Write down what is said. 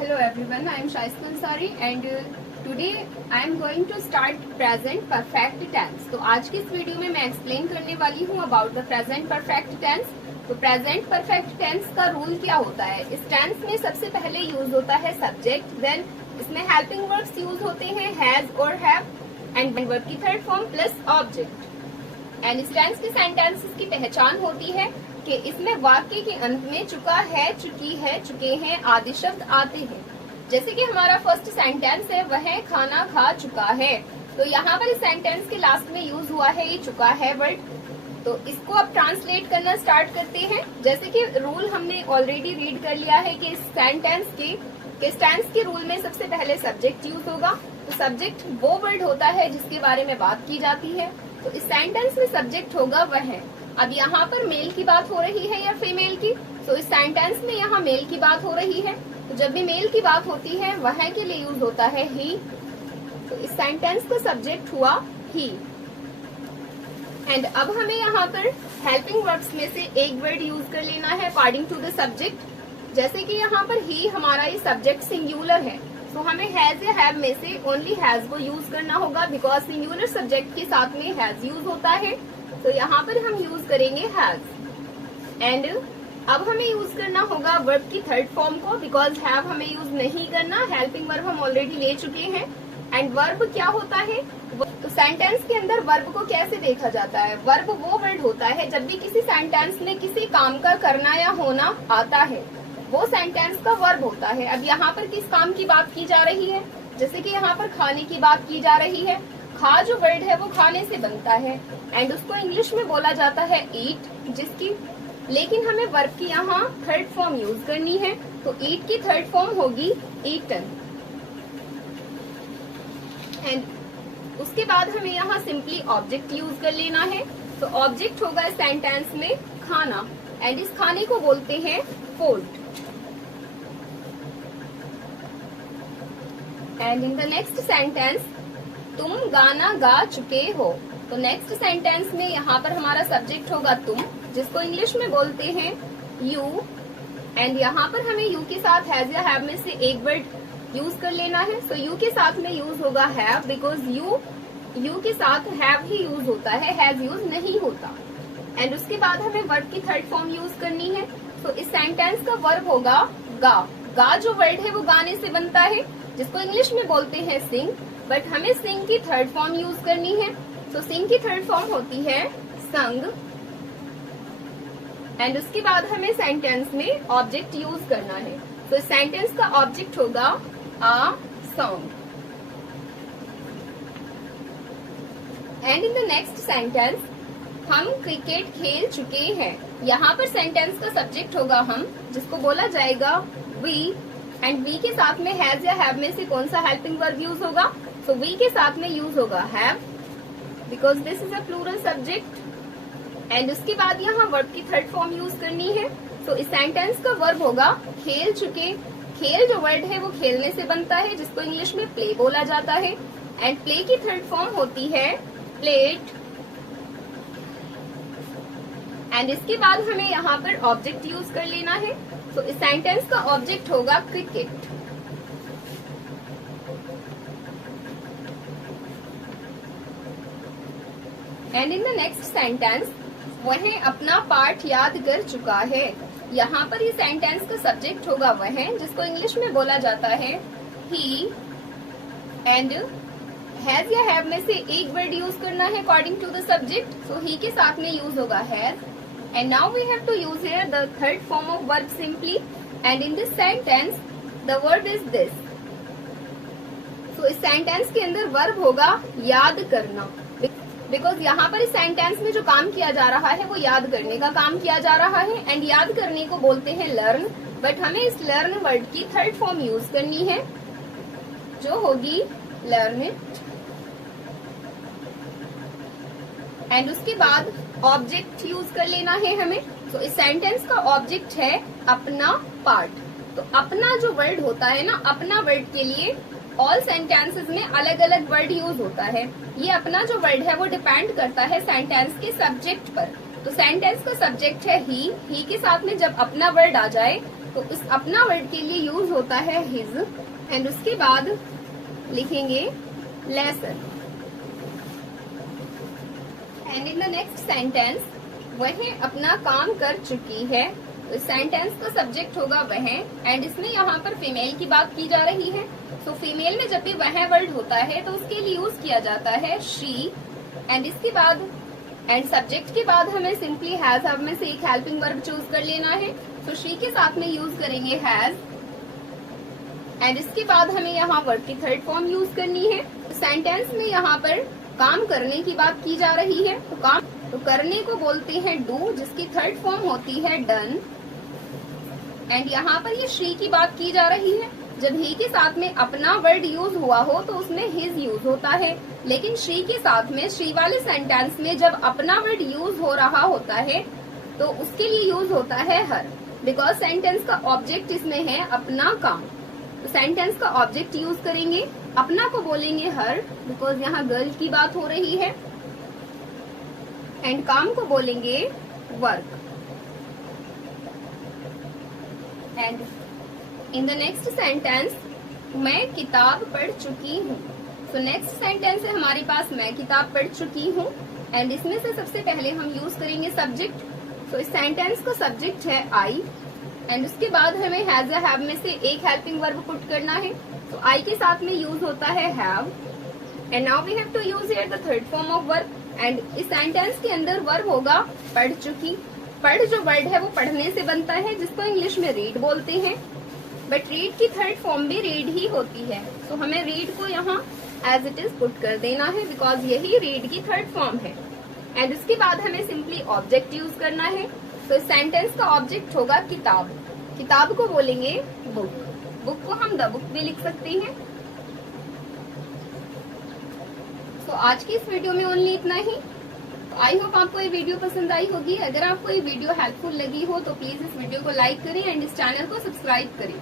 Hello everyone, I am Shaista Ansari and today I am going to start present perfect tense. तो आज की इस video में मैं एक्सप्लेन करने वाली हूँ about the present perfect tense. तो प्रेजेंट परफेक्ट टेंस का रूल क्या होता है? इस टेंस में सबसे पहले यूज होता है सब्जेक्ट, देन इसमें हेल्पिंग वर्ब्स यूज होते हैं हैज और हैव एंड वर्ब की third form plus object. And इस टेंस के सेंटेंसेस की पहचान होती है कि इसमें वाक्य के अंत में चुका है, चुकी है, चुके हैं आदि शब्द आते हैं। जैसे कि हमारा फर्स्ट सेंटेंस है वह खाना खा चुका है, तो यहाँ पर इस सेंटेंस के लास्ट में यूज हुआ है ये चुका है वर्ड। तो इसको अब ट्रांसलेट करना स्टार्ट करते हैं। जैसे कि रूल हमने ऑलरेडी रीड कर लिया है कि इस टेंस के रूल में सबसे पहले सब्जेक्ट यूज होगा। तो सब्जेक्ट वो वर्ड होता है जिसके बारे में बात की जाती है। तो इस सेंटेंस में सब्जेक्ट होगा वह। अब यहाँ पर मेल की बात हो रही है या फीमेल की? तो इस सेंटेंस में यहाँ मेल की बात हो रही है। तो जब भी मेल की बात होती है वह के लिए यूज होता है ही। तो इस सेंटेंस का सब्जेक्ट हुआ ही। एंड अब हमें यहाँ पर हेल्पिंग वर्ब्स में से एक वर्ड यूज कर लेना है अकॉर्डिंग टू द सब्जेक्ट। जैसे कि यहाँ पर ही हमारा ये सब्जेक्ट सिंगुलर है, तो हमें हैज या हैव में से ओनली हैज को यूज करना होगा बिकॉज सिंगुलर सब्जेक्ट के साथ में हैज यूज होता है। तो यहाँ पर हम यूज करेंगे हैज। एंड अब हमें यूज करना होगा वर्ब की थर्ड फॉर्म को बिकॉज हैव हमें यूज नहीं करना, हेल्पिंग वर्ब हम ऑलरेडी ले चुके हैं। एंड वर्ब क्या होता है? तो सेंटेंस के अंदर वर्ब को कैसे देखा जाता है? वर्ब वो वर्ड होता है जब भी किसी सेंटेंस में किसी काम का करना या होना आता है, वो सेंटेंस का वर्ब होता है। अब यहाँ पर किस काम की बात की जा रही है? जैसे कि यहाँ पर खाने की बात की जा रही है। खा जो वर्ड है वो खाने से बनता है एंड उसको इंग्लिश में बोला जाता है ईट, लेकिन हमें वर्ब की यहाँ थर्ड फॉर्म यूज करनी है। तो ईट की थर्ड फॉर्म होगी ईटन। एंड उसके बाद हमें यहाँ सिंपली ऑब्जेक्ट यूज कर लेना है। तो ऑब्जेक्ट होगा इस सेंटेंस में खाना एंड इस खाने को बोलते हैं food. And in the next sentence तुम गाना गा चुके हो। तो नेक्स्ट सेंटेंस में यहाँ पर हमारा सब्जेक्ट होगा तुम, जिसको इंग्लिश में बोलते हैं यू। एंड यहाँ पर हमें यू के साथ हैज या हैव में से एक वर्ड यूज कर लेना है। तो यू के साथ में यूज होगा हैव बिकॉज यू के साथ हैव ही यूज होता है, हैज यूज नहीं होता। एंड उसके बाद हमें वर्ब की थर्ड फॉर्म यूज करनी है। तो इस सेंटेंस का वर्ब होगा गा। गा जो वर्ड है वो गाने से बनता है, जिसको इंग्लिश में बोलते हैं सिंग, बट हमें सिंग की थर्ड फॉर्म यूज करनी है। तो सिंग की थर्ड फॉर्म होती है संग। एंड उसके बाद हमें सेंटेंस में ऑब्जेक्ट यूज करना है। तो इस सेंटेंस का ऑब्जेक्ट होगा आ song. And in the next sentence हम क्रिकेट खेल चुके हैं। यहाँ पर सेंटेंस का सब्जेक्ट होगा हम, जिसको बोला जाएगा वी। एंड वी के साथ में हैज या हैव में से कौन सा हेल्पिंग वर्ब यूज होगा? तो वी के साथ में यूज होगा have because this is a plural subject. And उसके बाद यहाँ वर्ब की थर्ड फॉर्म यूज करनी है। तो इस सेंटेंस का वर्ब होगा खेल चुके। खेल जो वर्ड है वो खेलने से बनता है, जिसको इंग्लिश में प्ले बोला जाता है। एंड प्ले की थर्ड फॉर्म होती है प्लेट। एंड इसके बाद हमें यहाँ पर ऑब्जेक्ट यूज कर लेना है। तो इस सेंटेंस का ऑब्जेक्ट होगा cricket. And in the next sentence वह अपना पाठ याद कर चुका है। यहाँ पर ये सेंटेंस का सब्जेक्ट होगा वह, जिसको इंग्लिश में बोला जाता है ही। एंड हैज या हैव में से एक वर्ड यूज करना है अकॉर्डिंग टू द सब्जेक्ट। सो ही के साथ में यूज होगा has. And now we have to use here the third form of verb simply. And in this sentence, the word is this. So इस sentence के अंदर verb होगा याद करना, because यहाँ पर इस sentence में जो काम किया जा रहा है वो याद करने का काम किया जा रहा है। and याद करने को बोलते हैं learn, but हमें इस learn word की third form use करनी है, जो होगी learn it. एंड उसके बाद ऑब्जेक्ट यूज कर लेना है हमें। तो इस सेंटेंस का ऑब्जेक्ट है अपना पार्ट। तो अपना जो वर्ड होता है ना, अपना वर्ड के लिए ऑल सेंटेंसेस में अलग अलग वर्ड यूज होता है। ये अपना जो वर्ड है वो डिपेंड करता है सेंटेंस के सब्जेक्ट पर। तो सेंटेंस का सब्जेक्ट है ही के साथ में जब अपना वर्ड आ जाए तो उस अपना वर्ड के लिए यूज होता है हिज, एंड उसके बाद लिखेंगे lesser. And in the next sentence, वह अपना काम कर चुकी है, तो सेंटेंस का सब्जेक्ट होगा वह, एंड इसमें यहाँ पर फीमेल की बात की जा रही है। सो फीमेल में जब भी वह वर्ड होता है तो उसके लिए यूज किया जाता है शी, एंड इसके बाद एंड सब्जेक्ट के बाद हमें सिंपली हैज हब में से एक हेल्पिंग वर्ब चूज कर लेना है। तो शी के साथ में यूज करेंगे हैज, एंड इसके बाद हमें यहाँ वर्ब की थर्ड फॉर्म यूज करनी है। सेंटेंस में यहाँ पर काम करने की बात की जा रही है, तो काम तो करने को बोलते हैं डू, जिसकी थर्ड फॉर्म होती है डन, एंड यहाँ पर ये शी की बात की जा रही है। जब ही के साथ में अपना वर्ड यूज हुआ हो तो उसमें हिज यूज होता है, लेकिन शी के साथ में शी वाले सेंटेंस में जब अपना वर्ड यूज हो रहा होता है तो उसके लिए यूज होता है हर, बिकॉज सेंटेंस का ऑब्जेक्ट इसमें है अपना काम। तो सेंटेंस का ऑब्जेक्ट यूज करेंगे, अपना को बोलेंगे हर, बिकॉज यहाँ गर्ल की बात हो रही है, एंड काम को बोलेंगे work. And in the next sentence, मैं किताब पढ़ चुकी हूँ। सो नेक्स्ट सेंटेंस है हमारे पास मैं किताब पढ़ चुकी हूँ, एंड इसमें से सबसे पहले हम यूज करेंगे सब्जेक्ट। तो इस सेंटेंस का सब्जेक्ट है आई, एंड उसके बाद हमें हैज हैव में से एक हेल्पिंग वर्ब पुट करना है। तो आई के साथ में यूज होता है have, and now we have to use here the third form of verb, and इस सेंटेंस के अंदर वर्ब होगा पढ़ चुकी। पढ़ जो वर्ड है वो पढ़ने से बनता है, जिसको इंग्लिश में रीड बोलते हैं, बट रीड की थर्ड फॉर्म भी रीड ही होती है। तो हमें रीड को यहाँ एज इट इज पुट कर देना है, बिकॉज यही रीड की थर्ड फॉर्म है। एंड उसके बाद हमें सिंपली ऑब्जेक्ट यूज करना है। तो इस सेंटेंस का ऑब्जेक्ट होगा किताब। किताब को बोलेंगे बुक, बुक को हम द बुक भी लिख सकते हैं। तो आज की इस वीडियो में ओनली इतना ही। आई होप आपको ये वीडियो पसंद आई होगी। अगर आपको ये वीडियो हेल्पफुल लगी हो तो प्लीज इस वीडियो को लाइक करें एंड इस चैनल को सब्सक्राइब करें।